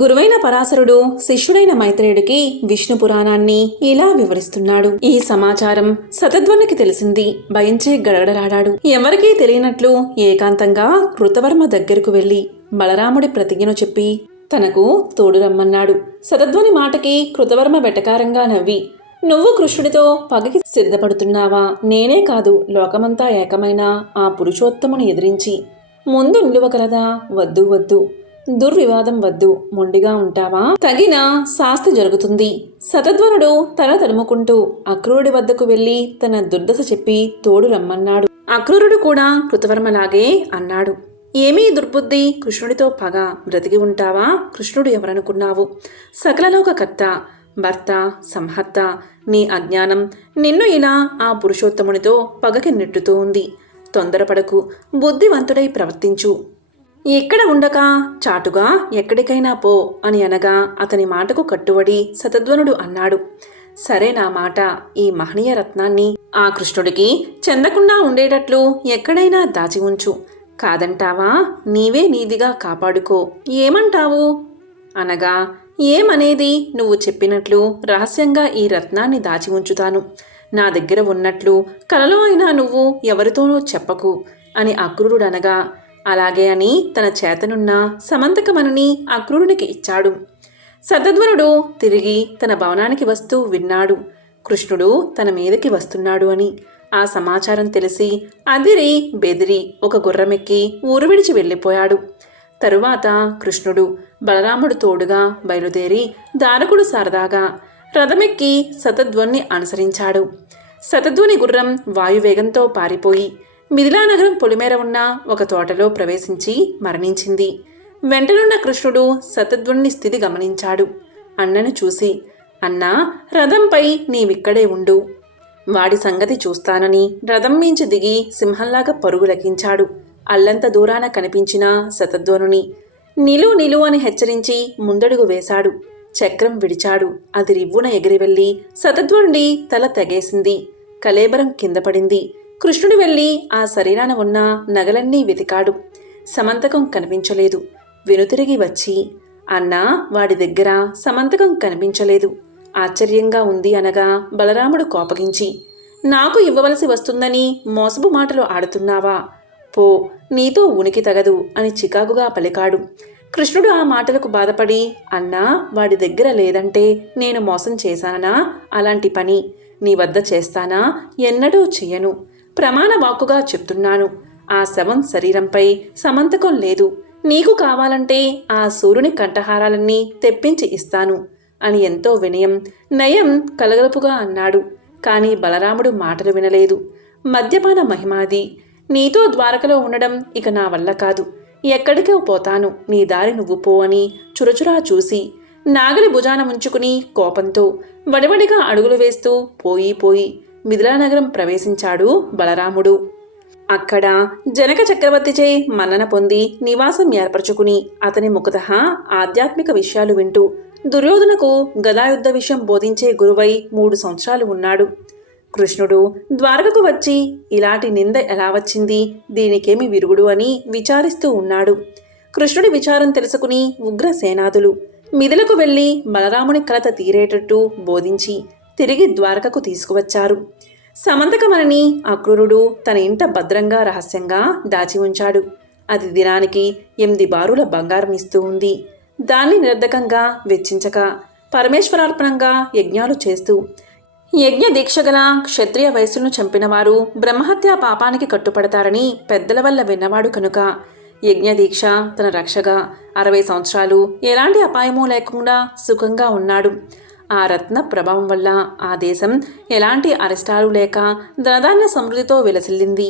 గురువైన పరాశరుడు శిష్యుడైన మైత్రేయుడికి విష్ణు పురాణాన్ని ఇలా వివరిస్తున్నాడు. ఈ సమాచారం శతధ్వనికి తెలిసింది. భయంచే గడగడలాడాడు. ఎవరికీ తెలియనట్లు ఏకాంతంగా కృతవర్మ దగ్గరకు వెళ్లి బలరాముడి ప్రతిజ్ఞను చెప్పి తనకు తోడు రమ్మన్నాడు. శతధ్వని మాటకి కృతవర్మ వెటకారంగా నవ్వి, నువ్వు కృష్ణుడితో పగకి సిద్ధపడుతున్నావా? నేనే కాదు, లోకమంతా ఏకమైన ఆ పురుషోత్తముని ఎదిరించి ముందు నిలువగలదా? వద్దు వద్దు, దుర్వివాదం వద్దు, మొండిగా ఉంటావా? తగిన శాస్తి జరుగుతుంది. శతధ్వనుడు తల తడుముకుంటూ అక్రూరుడి వద్దకు వెళ్లి తన దుర్దశ చెప్పి తోడు రమ్మన్నాడు. అక్రూరుడు కూడా కృతవర్మలాగే అన్నాడు. ఏమీ దుర్బుద్ధి, కృష్ణుడితో పగ, బ్రతికి ఉంటావా? కృష్ణుడు ఎవరనుకున్నావు? సకలలోకకర్త, భర్త, సంహర్త. నీ అజ్ఞానం నిన్ను ఇలా ఆ పురుషోత్తమునితో పగకి నెట్టుతూ ఉంది. తొందరపడకు, బుద్ధివంతుడై ప్రవర్తించు. ఎక్కడ ఉండక చాటుగా ఎక్కడికైనా పో అని అనగా అతని మాటకు కట్టుబడి శతధ్వనుడు అన్నాడు, సరే, నా మాట. ఈ మహనీయ రత్నాన్ని ఆ కృష్ణుడికి చెందకుండా ఉండేటట్లు ఎక్కడైనా దాచి ఉంచు. కాదంటావా? నీవే నీదిగా కాపాడుకో. ఏమంటావు అనగా, ఏమనేది? నువ్వు చెప్పినట్లు రహస్యంగా ఈ రత్నాన్ని దాచి ఉంచుతాను. నా దగ్గర ఉన్నట్లు కలలో అయినా నువ్వు ఎవరితోనూ చెప్పకు అని అక్రూరుడు అనగా, అలాగే అని తన చేతనున్న సమంతకమణిని అక్రూరునికి ఇచ్చాడు. శతధ్వనుడు తిరిగి తన భవనానికి వస్తూ విన్నాడు కృష్ణుడు తన మీదకి వస్తున్నాడు అని. ఆ సమాచారం తెలిసి అదిరి బెదిరి ఒక గుర్రమెక్కి ఊరు విడిచి వెళ్ళిపోయాడు. తరువాత కృష్ణుడు బలరాముడు తోడుగా బయలుదేరి దారకుడు సరదాగా రథమెక్కి శతధ్వన్ని అనుసరించాడు. శతధ్వని గుర్రం వాయువేగంతో పారిపోయి మిథిలానగరం పొలిమేర ఉన్న ఒక తోటలో ప్రవేశించి మరణించింది. వెంటనున్న కృష్ణుడు శతధ్వని స్థితి గమనించాడు. అన్నను చూసి, అన్నా, రథంపై నీవిక్కడే ఉండు, వాడి సంగతి చూస్తానని రథం మించి దిగి సింహంలాగా పరుగు లెక్కించాడు. అల్లంత దూరాన కనిపించిన శతధ్వనుని నిలు అని హెచ్చరించి ముందడుగు వేశాడు. చక్రం విడిచాడు. అది రివ్వున ఎగిరి వెళ్లి శతధ్వనుడి తల తెగేసింది. కళేబరం కింద పడింది. కృష్ణుడు వెళ్లి ఆ శరీరాన ఉన్న నగలన్నీ వెతికాడు. సమంతకం కనిపించలేదు. వెనుతిరిగి వచ్చి, అన్నా, వాడి దగ్గర సమంతకం కనిపించలేదు. ఆశ్చర్యంగా ఉంది అనగా బలరాముడు కోపగించి, నాకు ఇవ్వవలసి వస్తుందని మోసపు మాటలు ఆడుతున్నావా? పో, నీతో ఉనికి తగదు అని చికాకుగా పలికాడు. కృష్ణుడు ఆ మాటలకు బాధపడి, అన్నా, వాడి దగ్గర లేదంటే నేను మోసం చేశానా? అలాంటి పని నీ వద్ద చేస్తానా? ఎన్నడూ చెయ్యను. ప్రమాణ వాక్కుగా చెప్తున్నాను. ఆ శవం శరీరంపై సమంతకం లేదు. నీకు కావాలంటే ఆ సూర్యుని కంఠహారాలన్నీ తెప్పించి ఇస్తాను అని ఎంతో వినయం నయం కలగలుపుగా అన్నాడు. కాని బలరాముడు మాటలు వినలేదు. మద్యపాన మహిమాది. నీతో ద్వారకలో ఉండడం ఇక నా వల్ల కాదు. ఎక్కడికో పోతాను, నీ దారి నువ్వు పో అని చురచురా చూసి నాగలి భుజాన ముంచుకుని కోపంతో వడివడిగా అడుగులు వేస్తూ పోయి మిథిలానగరం ప్రవేశించాడు బలరాముడు. అక్కడ జనక చక్రవర్తిచే మన్నన పొంది నివాసం ఏర్పరచుకుని అతని ముఖతః ఆధ్యాత్మిక విషయాలు వింటూ దుర్యోధనకు గదాయుద్ధ విషయం బోధించే గురువై 3 సంవత్సరాలు ఉన్నాడు. కృష్ణుడు ద్వారకకు వచ్చి ఇలాంటి నింద ఎలా వచ్చింది, దీనికేమి విరుగుడు అని విచారిస్తూ ఉన్నాడు. కృష్ణుడి విచారం తెలుసుకుని ఉగ్రసేనాదులు మిథిలకు వెళ్లి బలరాముని కలత తీరేటట్టు బోధించి తిరిగి ద్వారకకు తీసుకువచ్చారు. సమంతకమణిని అక్రూరుడు తన ఇంట భద్రంగా రహస్యంగా దాచి ఉంచాడు. అది దినానికి 8 బారుల బంగారం ఇస్తూ ఉంది. దాన్ని నిర్ధకంగా వెచ్చించక పరమేశ్వరార్పణంగా యజ్ఞాలు చేస్తూ యజ్ఞ దీక్షగల క్షత్రియ వయస్సులను చంపినవారు బ్రహ్మహత్యా పాపానికి కట్టుపడతారని పెద్దల వల్ల విన్నవాడు కనుక యజ్ఞదీక్ష తన రక్షగా 60 సంవత్సరాలు ఎలాంటి అపాయమూ లేకుండా సుఖంగా ఉన్నాడు. ఆ రత్న ప్రభావం వల్ల ఆ దేశం ఎలాంటి అరిష్టాలు లేక ధనధాన్య సమృద్ధితో విలసిల్లింది.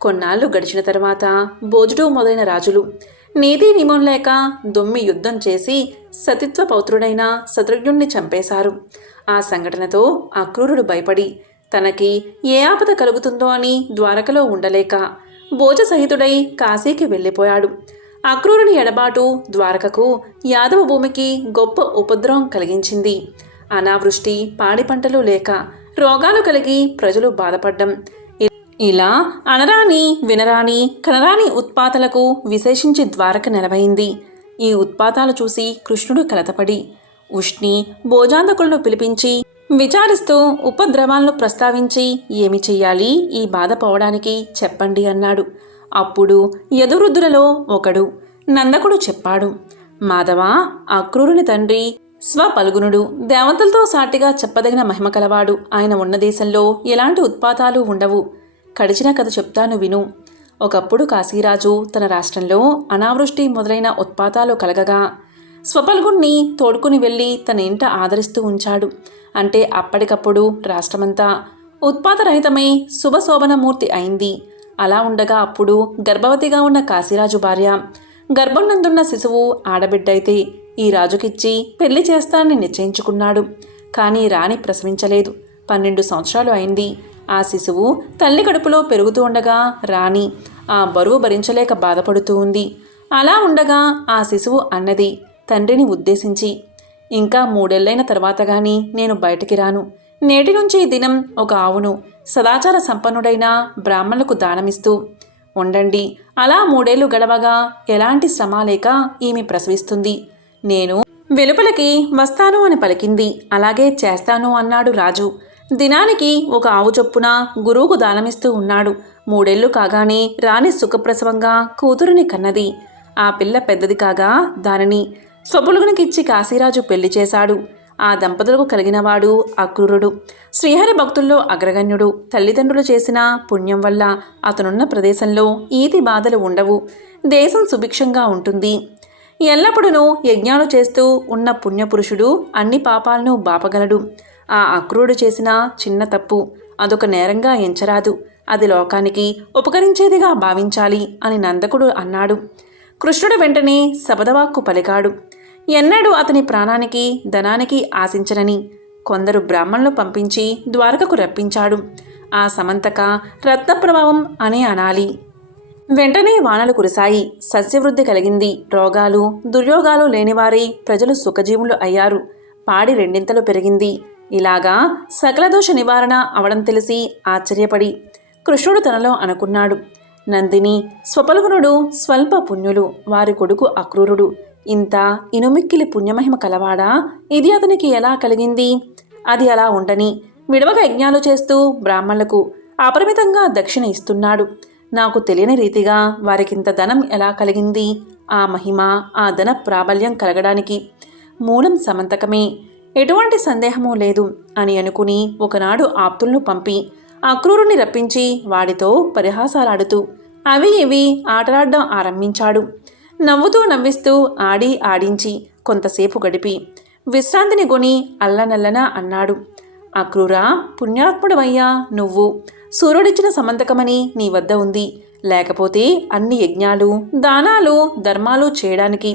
కొన్నాళ్లు గడిచిన తర్వాత భోజుడు మొదలైన రాజులు నీతి నియమం లేక దొమ్మి యుద్ధం చేసి సతిత్వ పౌత్రుడైన శత్రుఘ్నుణ్ణి చంపేశారు. ఆ సంఘటనతో అక్రూరుడు భయపడి తనకి ఏ ఆపద కలుగుతుందో అని ద్వారకలో ఉండలేక భోజ సహితుడై కాశీకి వెళ్ళిపోయాడు. అక్రూరుని ఎడబాటు ద్వారకకు యాదవ భూమికి గొప్ప ఉపద్రవం కలిగించింది. అనావృష్టి, పాడి పంటలు లేక రోగాలు కలిగి ప్రజలు బాధపడ్డం, ఇలా అనరాని వినరాని కనరాని ఉత్పాతలకు విశేషించి ద్వారక నెలవైంది. ఈ ఉత్పాతాలు చూసి కృష్ణుడు కలతపడి ఉష్ణి భోజాంధకులను పిలిపించి విచారిస్తూ ఉపద్రవాలను ప్రస్తావించి ఏమి చెయ్యాలి ఈ బాధ పోవడానికి చెప్పండి అన్నాడు. అప్పుడు యదువృద్ధులలో ఒకడు నందకుడు చెప్పాడు, మాధవ, అక్రూరుని తండ్రి స్వపల్గునుడు దేవతలతో సాటిగా చెప్పదగిన మహిమ కలవాడు. ఆయన ఉన్న దేశంలో ఎలాంటి ఉత్పాతాలు ఉండవు. కడిచిన కథ చెప్తాను విను. ఒకప్పుడు కాశీరాజు తన రాష్ట్రంలో అనావృష్టి మొదలైన ఉత్పాతాలు కలగగా స్వపల్గుణ్ణి తోడుకుని వెళ్ళి తన ఇంట ఆదరిస్తూ ఉంచాడు. అంటే అప్పటికప్పుడు రాష్ట్రమంతా ఉత్పాతరహితమై శుభశోభనమూర్తి అయింది. అలా ఉండగా అప్పుడు గర్భవతిగా ఉన్న కాశీరాజు భార్య గర్భం నందున్న శిశువు ఆడబిడ్డైతే ఈ రాజుకిచ్చి పెళ్లి చేస్తానని నిశ్చయించుకున్నాడు. కానీ రాణి ప్రసవించలేదు. 12 సంవత్సరాలు అయింది. ఆ శిశువు తల్లి కడుపులో పెరుగుతూ ఉండగా రాణి ఆ బరువు భరించలేక బాధపడుతూ ఉంది. అలా ఉండగా ఆ శిశువు అన్నది తండ్రిని ఉద్దేశించి, ఇంకా 3 ఏళ్లైన తర్వాత గాని నేను బయటికి రాను. నేటి నుంచి దినం ఒక ఆవును సదాచార సంపన్నుడైన బ్రాహ్మణులకు దానమిస్తూ ఉండండి. అలా 3 ఏళ్లు గడవగా ఎలాంటి శ్రమ లేక ఈమె ప్రసవిస్తుంది. నేను వెలుపలికి వస్తాను అని పలికింది. అలాగే చేస్తాను అన్నాడు రాజు. దినానికి ఒక ఆవు చొప్పున గురువుకు దానమిస్తూ ఉన్నాడు. 3 ఏళ్లు కాగానే రాణి సుఖప్రసవంగా కూతురుని కన్నది. ఆ పిల్ల పెద్దది కాగా దానిని స్వపులుగునికిచ్చి కాశీరాజు పెళ్లి చేశాడు. ఆ దంపతులకు కలిగినవాడు అక్రూరుడు. శ్రీహరి భక్తుల్లో అగ్రగణ్యుడు. తల్లిదండ్రులు చేసిన పుణ్యం వల్ల అతనున్న ప్రదేశంలో ఈతి బాధలు ఉండవు. దేశం సుభిక్షంగా ఉంటుంది. ఎల్లప్పుడూ యజ్ఞాలు చేస్తూ ఉన్న పుణ్యపురుషుడు అన్ని పాపాలను బాపగలడు. ఆ అక్రూరుడు చేసిన చిన్న తప్పు అదొక నేరంగా ఎంచరాదు. అది లోకానికి ఉపకరించేదిగా భావించాలి అని నందకుడు అన్నాడు. కృష్ణుడు వెంటనే శబదవాక్కు పలికాడు. ఎన్నడూ అతని ప్రాణానికి ధనానికి ఆశించనని కొందరు బ్రాహ్మణులు పంపించి ద్వారకకు రప్పించాడు. ఆ సమంతక రత్నప్రభావం అని అనాలి. వెంటనే వానలు కురిశాయి. సస్యవృద్ధి కలిగింది. రోగాలు దుర్యోగాలు లేనివారి ప్రజలు సుఖజీవులు అయ్యారు. పాడి 2 ఇంతలు పెరిగింది. ఇలాగా సకల దోష నివారణ అవడం తెలిసి ఆశ్చర్యపడి కృష్ణుడు తనలో అనుకున్నాడు, నందిని స్వపల్గునుడు స్వల్ప పుణ్యులు, వారి కొడుకు అక్రూరుడు ఇంత ఇనుమిక్కిలి పుణ్యమహిమ కలవాడా? ఇది అతనికి ఎలా కలిగింది? అది అలా ఉండని విడవగా యజ్ఞాలు చేస్తూ బ్రాహ్మణులకు అపరిమితంగా దక్షిణ ఇస్తున్నాడు. నాకు తెలియని రీతిగా వారికింత ధనం ఎలా కలిగింది? ఆ మహిమ, ఆ ధన ప్రాబల్యం కలగడానికి మూలం సమంతకమే, ఎటువంటి సందేహమూ లేదు అని అనుకుని ఒకనాడు ఆప్తులను పంపి అక్రూరుని రప్పించి వాడితో పరిహాసాలాడుతూ అవి ఇవి ఆటలాడడం ఆరంభించాడు. నవ్వుతూ నవ్విస్తూ ఆడి ఆడించి కొంతసేపు గడిపి విశ్రాంతిని కొని అల్లనల్లన అన్నాడు, అక్రూరా, పుణ్యాత్ముడవయ్యా నువ్వు. సూర్యుడిచ్చిన సమంతకమని నీ వద్ద ఉంది. లేకపోతే అన్ని యజ్ఞాలు దానాలు ధర్మాలు చేయడానికి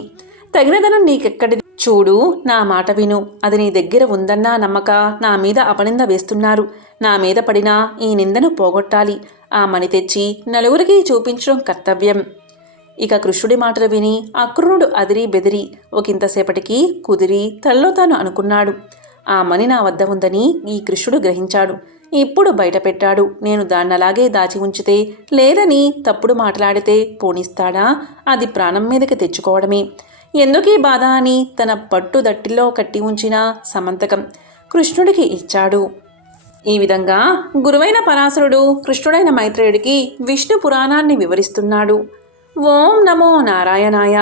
తగినదనం నీకెక్కడి? చూడు, నా మాట విను. అది నీ దగ్గర ఉందన్నా నమ్మక నా మీద అపనింద వేస్తున్నారు. నా మీద పడిన ఈ నిందను పోగొట్టాలి. ఆ మణి తెచ్చి నలుగురికి చూపించడం కర్తవ్యం. ఇక కృష్ణుడి మాటలు విని అక్రూరుడు అదిరి బెదిరి ఒకంతసేపటికి కుదిరి తనలో తాను అనుకున్నాడు, ఆ మణి నా వద్ద ఉందని ఈ కృష్ణుడు గ్రహించాడు. ఇప్పుడు బయట పెట్టాడు. నేను దాన్నలాగే దాచి ఉంచితే లేదని తప్పుడు మాట్లాడితే పోనిస్తాడా? అది ప్రాణం మీదకి తెచ్చుకోవడమే. ఎందుకీ బాధ అని తన పట్టుదట్టిలో కట్టి ఉంచిన సమంతకం కృష్ణుడికి ఇచ్చాడు. ఈ విధంగా గురువైన పరాశరుడు కృష్ణుడైన మైత్రేయుడికి విష్ణు పురాణాన్ని వివరిస్తున్నాడు. ఓం నమో నారాయణాయ.